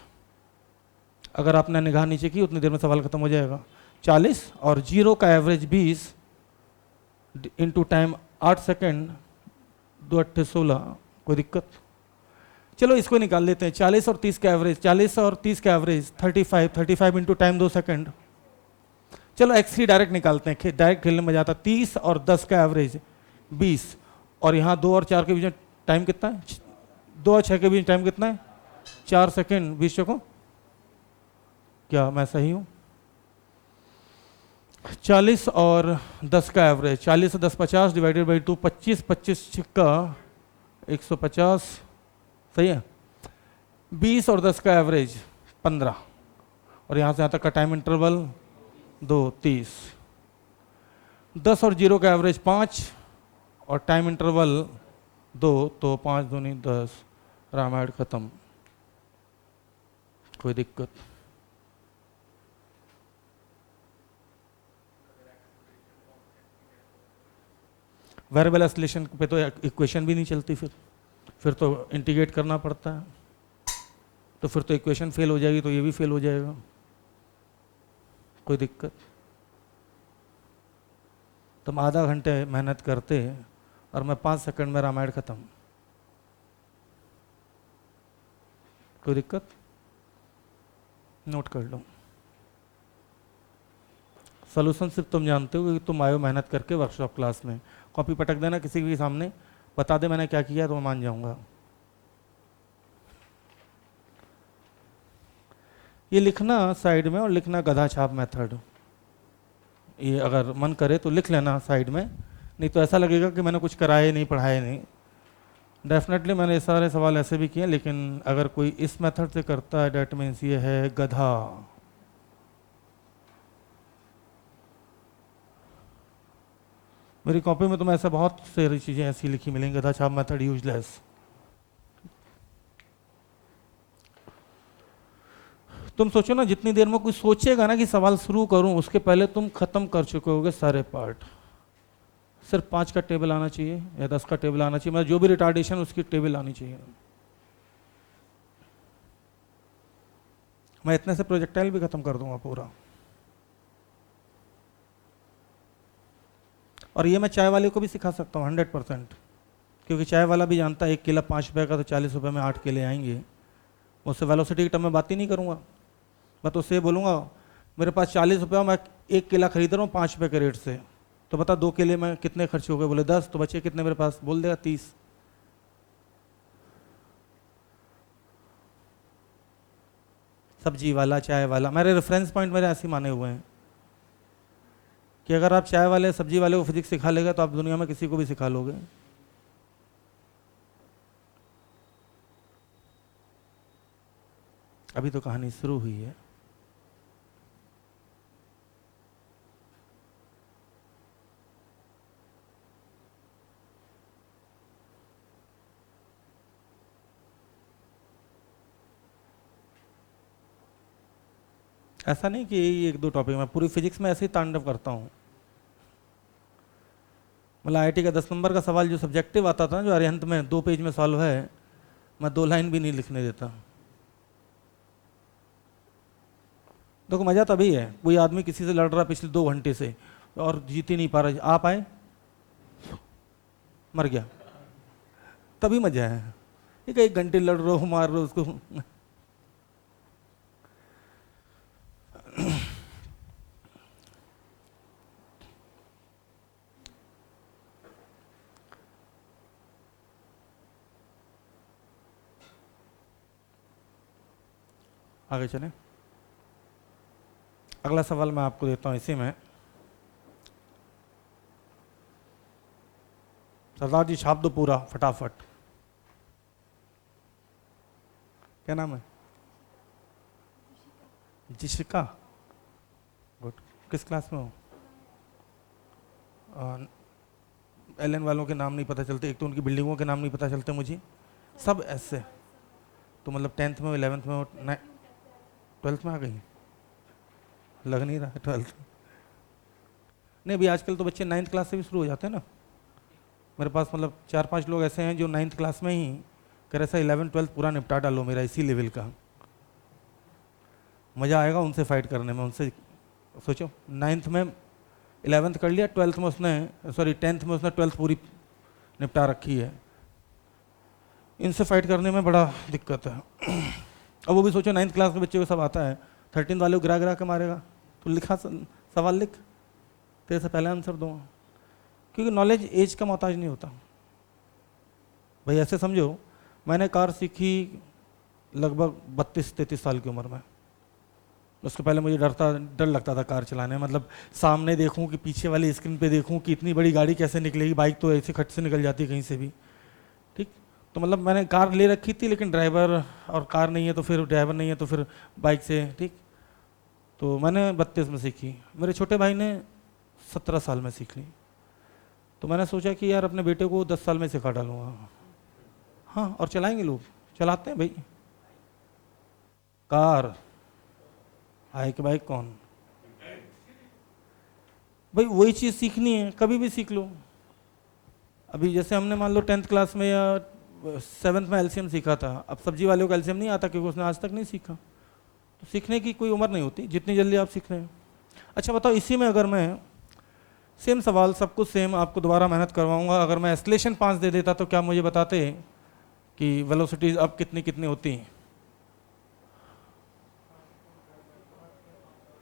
अगर आपने निगाह नीचे की उतनी देर में सवाल खत्म हो जाएगा। 40 और 0 का एवरेज 20 इंटू टाइम 8 सेकेंड 2 8 16। कोई दिक्कत? चलो इसको निकाल लेते हैं। 40 और 30 का एवरेज, 40 और 30 का एवरेज 35, 35 इंटू टाइम 2 सेकेंड। चलो x3 डायरेक्ट निकालते हैं, डायरेक्ट खेलने में जाता। 30 और 10 का एवरेज 20, और यहाँ 2 और 4 के बीच में टाइम कितना है? 2 और 6 के बीच टाइम कितना है? 4 सेकेंड 20 चौकों। क्या मैं सही हूँ? 40 और 10 का एवरेज, 40 और 10 50 डिवाइडेड बाई 2, 25 25 छिक्का 150। सही है। 20 और 10 का एवरेज 15, और यहाँ से यहाँ तक का टाइम इंटरवल 2 30। 10 और 0 का एवरेज 5 और टाइम इंटरवल 2, तो 5 दूनी 10। रामायण खत्म। कोई दिक्कत? वेरिएबल एक्सीलरेशन पे तो इक्वेशन भी नहीं चलती, फिर तो इंटीग्रेट करना पड़ता है, तो फिर तो इक्वेशन फेल हो जाएगी, तो ये भी फेल हो जाएगा। कोई दिक्कत? तुम आधा घंटे मेहनत करते और मैं 5 सेकंड में रामायण खत्म। कोई दिक्कत? नोट कर लो। सॉल्यूशन सिर्फ तुम जानते हो क्योंकि तुम आए हो मेहनत करके वर्कशॉप क्लास में। कॉपी पटक देना किसी के सामने, बता दे मैंने क्या किया तो मैं मान जाऊंगा। ये लिखना साइड में, और लिखना गधा छाप मेथड। ये अगर मन करे तो लिख लेना साइड में, नहीं तो ऐसा लगेगा कि मैंने कुछ कराया नहीं, पढ़ाया नहीं। डेफिनेटली मैंने सारे सवाल ऐसे भी किए, लेकिन अगर कोई इस मेथड से करता है डेट मीन्स ये है गधा। मेरी कॉपी में तुम्हें ऐसा बहुत सारी चीज़ें ऐसी लिखी मिलेंगी, गधा छाप मेथड यूजलेस। तुम सोचो ना, जितनी देर में कोई सोचेगा ना कि सवाल शुरू करूं, उसके पहले तुम खत्म कर चुके होगे सारे पार्ट। सिर्फ 5 का टेबल आना चाहिए या 10 का टेबल आना चाहिए, मतलब जो भी रिटार्डेशन उसकी टेबल आनी चाहिए। मैं इतने से प्रोजेक्टाइल भी खत्म कर दूंगा पूरा। और ये मैं चाय वाले को भी सिखा सकता हूँ 100%, क्योंकि चाय वाला भी जानता है 1 केला 5 रुपये का, तो 40 रुपये में 8 केले आएंगे। उससे वेलोसिटी की टर्म में बात ही नहीं करूँगा। मैं तो उससे बोलूँगा मेरे पास 40 रुपये, मैं 1 केला खरीद रहा हूँ 5 रुपये के रेट से, तो बता 2 केले में कितने खर्च हो गए? बोले 10, तो बचे कितने मेरे पास? बोल देगा 30। सब्जी वाला, चाय वाला, मेरे रेफरेंस पॉइंट मेरे ऐसे माने हुए हैं कि अगर आप चाय वाले सब्जी वाले को फिजिक्स सिखा लेगा तो आप दुनिया में किसी को भी सिखा लोगे। अभी तो कहानी शुरू हुई है। ऐसा नहीं कि यही एक दो टॉपिक, मैं पूरी फिजिक्स में ऐसे ही तांडव करता हूँ। मतलब आईआईटी का 10 नंबर का सवाल जो सब्जेक्टिव आता था ना, जो अरिहंत में 2 पेज में सॉल्व है, मैं 2 लाइन भी नहीं लिखने देता। देखो मजा तभी है, कोई आदमी किसी से लड़ रहा पिछले 2 घंटे से और जीत ही नहीं पा रहा, आप आए मर गया, तभी मजा है। ठीक है, 1 घंटे लड़ रहे हो, मार रहे हो उसको। आगे चलें, अगला सवाल मैं आपको देता हूं इसी में। सरदार जी छाप दो पूरा फटाफट। क्या नाम है? जिशिका, गुड। किस क्लास में हो? एलएन वालों के नाम नहीं पता चलते, एक तो उनकी बिल्डिंगों के नाम नहीं पता चलते मुझे, सब ऐसे। तो मतलब 10th में, 11th में, 12th में आ गई, लग नहीं रहा 12th। नहीं अभी आजकल तो बच्चे 9th क्लास से भी शुरू हो जाते हैं ना। मेरे पास मतलब 4-5 लोग ऐसे हैं जो 9th क्लास में ही कह रहे सर 11th 12th पूरा निपटा डालो मेरा इसी लेवल का। मज़ा आएगा उनसे फाइट करने में। उनसे सोचो 9th में 11th कर लिया, 12th में उसने, सॉरी 10th में उसने 12th पूरी निपटा रखी है। इनसे फाइट करने में बड़ा दिक्कत है। अब वो भी सोचो 9th क्लास के बच्चे को सब आता है, 13th वाले को गिरा गिरा के मारेगा। तो लिखा सवाल लिख, तेरे से पहले आंसर दूंगा, क्योंकि नॉलेज एज का मोहताज नहीं होता भाई। ऐसे समझो मैंने कार सीखी लगभग 32-33 साल की उम्र में। उसके पहले मुझे डर लगता था कार चलाने में, मतलब सामने देखूं कि पीछे वाली स्क्रीन पे देखूं कि इतनी बड़ी गाड़ी कैसे निकलेगी, बाइक तो ऐसे खट से निकल जाती है कहीं से भी। ठीक, तो मतलब मैंने कार ले रखी थी, लेकिन ड्राइवर और कार नहीं है तो फिर ड्राइवर नहीं है तो फिर बाइक से। ठीक, तो मैंने 32 में सीखी, मेरे छोटे भाई ने 17 साल में सीख ली। तो मैंने सोचा कि यार अपने बेटे को 10 साल में सिखा डालूंगा। हाँ, और चलाएंगे, लोग चलाते हैं भाई कार। हाइक बाइक कौन? भाई वही चीज़ सीखनी है, कभी भी सीख लो। अभी जैसे हमने मान लो 10th क्लास में या 7th में एलसीएम सीखा था, अब सब्जी वाले को एलसीएम नहीं आता क्योंकि उसने आज तक नहीं सीखा। तो सीखने की कोई उम्र नहीं होती, जितनी जल्दी आप सीख रहे हैं। अच्छा बताओ, इसी में अगर मैं सेम सवाल सब कुछ सेम आपको दोबारा मेहनत करवाऊंगा, अगर मैं एस्केलेशन 5 दे देता तो क्या मुझे बताते कि वेलोसिटीज अब कितनी कितनी होती हैं?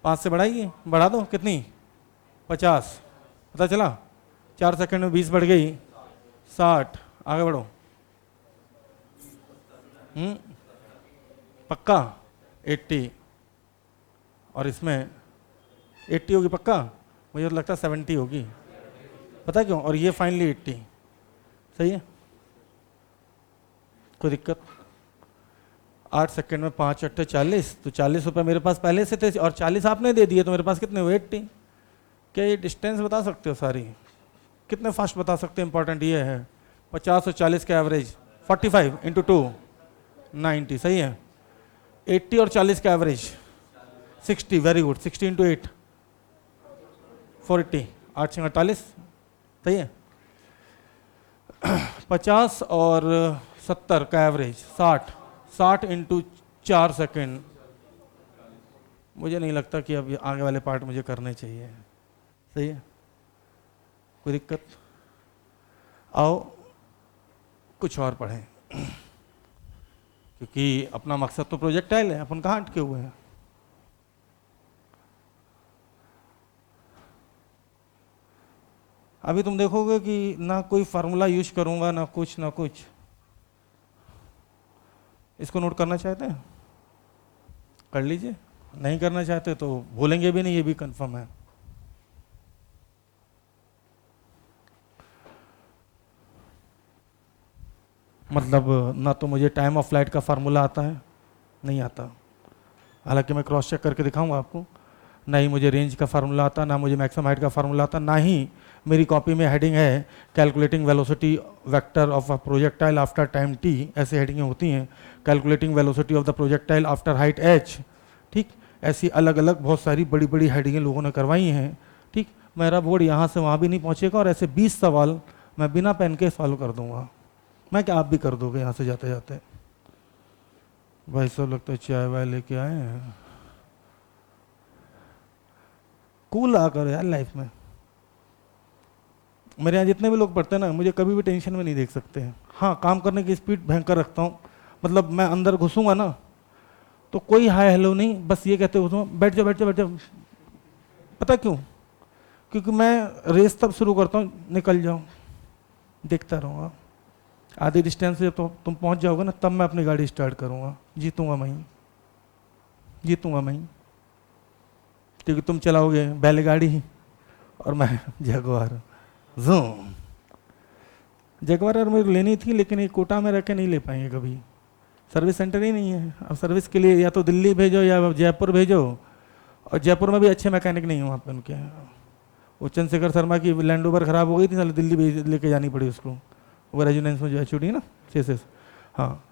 5 से बढ़ाइए, बढ़ा दो, कितनी? 50। पता चला 4 सेकंड में 20 बढ़ गई, 60। आगे बढ़ो। पक्का 80, और इसमें 80 होगी पक्का? मुझे तो लगता है 70 होगी, पता क्यों? और ये फाइनली 80, सही है, कोई दिक्कत? 8 सेकंड में 5 8 40, तो 40 रुपये मेरे पास पहले से थे और 40 आपने दे दिए, तो मेरे पास कितने हुए? 80। क्या ये डिस्टेंस बता सकते हो सारी? कितने फास्ट बता सकते हैं, इंपॉर्टेंट ये है। 50 और 40 का एवरेज 45 इंटू 2 90, सही है। 80 और 40 का एवरेज 60, वेरी गुड। 60 इंटू 8 480, 8 से 48, सही है। 50 और 70 का एवरेज 60, 60 इंटू 4 सेकेंड। मुझे नहीं लगता कि अब आगे वाले पार्ट मुझे करने चाहिए, सही है, कोई दिक्कत? आओ कुछ और पढ़ें, क्योंकि अपना मकसद तो प्रोजेक्टाइल है, अपन कहाँ अटके हुए हैं। अभी तुम देखोगे कि ना कोई फार्मूला यूज करूंगा, ना कुछ ना कुछ। इसको नोट करना चाहते हैं कर लीजिए, नहीं करना चाहते तो भूलेंगे भी नहीं, ये भी कंफर्म है। मतलब ना तो मुझे टाइम ऑफ फ्लाइट का फार्मूला आता है, नहीं आता, हालांकि मैं क्रॉस चेक करके दिखाऊंगा आपको। ना ही मुझे रेंज का फार्मूला आता, ना मुझे मैक्सिमम हाइट का फार्मूला आता, ना ही मेरी कॉपी में हेडिंग है calculating velocity vector of a projectile after time T, ऐसे हेडिंगें होती हैं। Calculating velocity of the projectile after height h, ठीक, ऐसी अलग अलग बहुत सारी बड़ी बड़ी हेडिंगें लोगों ने करवाई हैं, ठीक। मेरा बोर्ड यहाँ से वहाँ भी नहीं पहुँचेगा, और ऐसे 20 सवाल मैं बिना पेन के सॉल्व कर दूंगा। मैं क्या आप भी कर दोगे यहाँ से जाते जाते? भाई सब लगता है चाय वाय लेके आए हैं। कूल आ करो यार लाइफ में। मेरे यहाँ जितने भी लोग पढ़ते हैं ना, मुझे कभी भी टेंशन में नहीं देख सकते हैं। हाँ, काम करने की स्पीड भयंकर रखता हूँ। मतलब मैं अंदर घुसूंगा ना तो कोई हाय हेलो नहीं, बस ये कहते घुसूँ बैठ जाओ बैठ जाओ बैठ जाओ। पता क्यों? क्योंकि मैं रेस तब शुरू करता हूँ, निकल जाऊँ देखता रहूँगा। आधी डिस्टेंस से तो तुम पहुँच जाओगे ना, तब मैं अपनी गाड़ी स्टार्ट करूँगा। जीतूंगा मैं, जीतूंगा मैं, क्योंकि तुम चलाओगे बैलगाड़ी और मैं जगुआर। जूम जगुआर और मुझे लेनी थी, लेकिन ये कोटा में रह के नहीं ले पाएंगे कभी, सर्विस सेंटर ही नहीं है। अब सर्विस के लिए या तो दिल्ली भेजो या जयपुर भेजो, और जयपुर में भी अच्छे मैकेनिक नहीं है वहाँ पे उनके। वो चंद्रशेखर शर्मा की लैंड रोवर खराब हो गई थी, साले दिल्ली भेज लेके जानी पड़ी उसको। वो रेजिडेंस में जो एच ना चेसेस, हाँ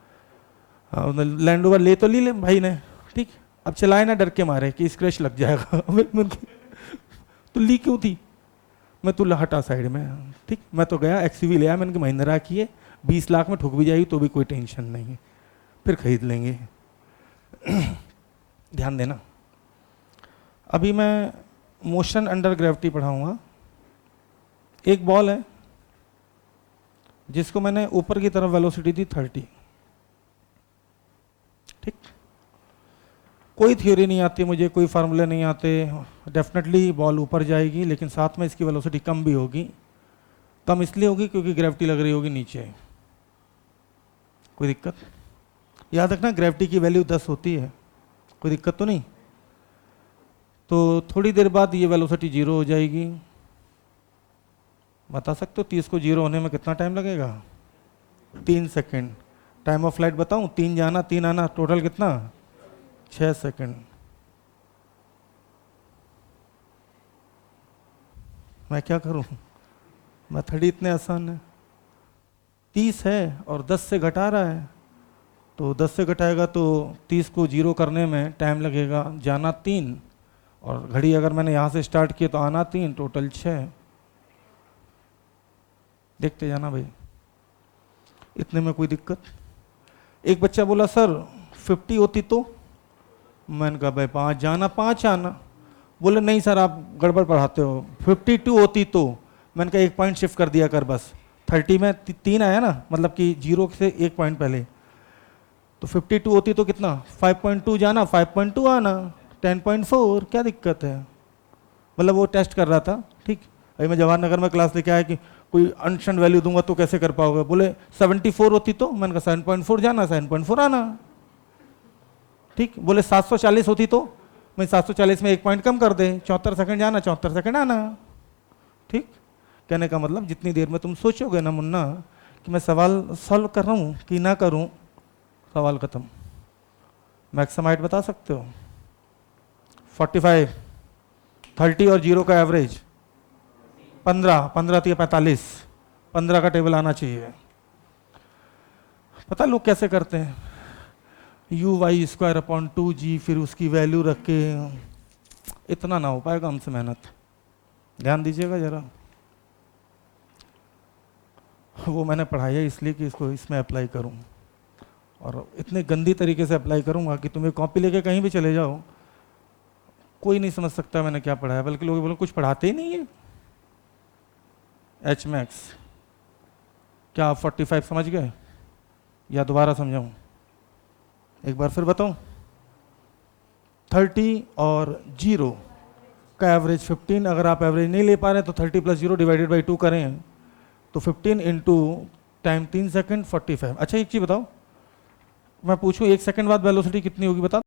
हाँ, लैंड रोवर ले तो ली ले भाई ने, ठीक। अब चलाए ना डर के मारे कि स्क्रैच लग जाएगा। तो ली क्यों थी? मैं तो हटा साइड में, ठीक। मैं तो गया एक्सयूवी ले आया, मैंने महिंद्रा की है, 20 लाख में ठुक भी जाएगी तो भी कोई टेंशन नहीं है, फिर खरीद लेंगे। ध्यान देना, अभी मैं मोशन अंडर ग्रेविटी पढ़ाऊंगा। एक बॉल है जिसको मैंने ऊपर की तरफ वेलोसिटी दी 30, ठीक। कोई थ्योरी नहीं आती मुझे, कोई फार्मूले नहीं आते। डेफिनेटली बॉल ऊपर जाएगी, लेकिन साथ में इसकी वेलोसिटी कम भी होगी। कम इसलिए होगी क्योंकि ग्रेविटी लग रही होगी नीचे। कोई दिक्कत? याद रखना ग्रेविटी की वैल्यू 10 होती है, कोई दिक्कत तो नहीं। तो थोड़ी देर बाद ये वेलोसिटी 0 हो जाएगी। बता सकते हो 30 को 0 होने में कितना टाइम लगेगा? 3 सेकेंड। टाइम ऑफ फ्लाइट बताऊं? 3 जाना 3 आना, टोटल कितना? 6 सेकेंड। मैं क्या करूं? मेथड इतने आसान है। 30 है और 10 से घटा रहा है, तो 10 से घटाएगा तो 30 को 0 करने में टाइम लगेगा। जाना 3, और घड़ी अगर मैंने यहाँ से स्टार्ट किया तो आना 3, टोटल 6। देखते जाना भाई, इतने में कोई दिक्कत? एक बच्चा बोला सर 50 होती तो? मैंने कहा भाई 5 जाना 5 आना। बोले नहीं सर आप गड़बड़ पढ़ाते हो, 52 होती तो? मैंने कहा 1 पॉइंट शिफ्ट कर दिया कर बस। 30 में 3 आया ना, मतलब कि 0 से 1 पॉइंट पहले। तो 52 होती तो कितना? 5.2 जाना 5.2 आना, 10.4। क्या दिक्कत है? मतलब वो टेस्ट कर रहा था, ठीक। अभी मैं जवाहर नगर में क्लास लेके आया कि कोई अनशन वैल्यू दूंगा तो कैसे कर पाओगे? बोले 74 होती तो? मैंने कहा 7.4 जाना 7.4 आना, ठीक। बोले 740 होती तो? मैं 740 में 1 पॉइंट कम कर दे, 74 सेकंड जाना 74 सेकंड आना, ठीक। कहने का मतलब जितनी देर में तुम सोचोगे ना मुन्ना कि मैं सवाल सॉल्व कर रहा हूँ कि ना करूँ, सवाल खत्म। मैक्सिमम हाइट बता सकते हो? 45, 30 और 0 का एवरेज 15, 15 तो 45, 15 का टेबल आना चाहिए। पता लोग कैसे करते हैं? u/2/2g, फिर उसकी वैल्यू रख के। इतना ना हो पाएगा हमसे मेहनत, ध्यान दीजिएगा जरा। वो मैंने पढ़ाया इसलिए कि इसको इसमें अप्लाई करूं, और इतने गंदी तरीके से अप्लाई करूंगा कि तुम्हें कॉपी लेके कहीं भी चले जाओ, कोई नहीं समझ सकता मैंने क्या पढ़ाया, बल्कि लोग बोलो कुछ पढ़ाते ही नहीं है। एच मैक्स क्या आप 45 समझ गए या दोबारा समझाऊं? एक बार फिर बताऊं। 30 और 0 का एवरेज 15। अगर आप एवरेज नहीं ले पा रहे तो 30 + 0 डिवाइडेड बाई 2 करें तो 15 इंटू टाइम 3 सेकेंड 45। अच्छा एक चीज बताओ, मैं पूछूं 1 सेकंड बाद वेलोसिटी कितनी होगी? बता।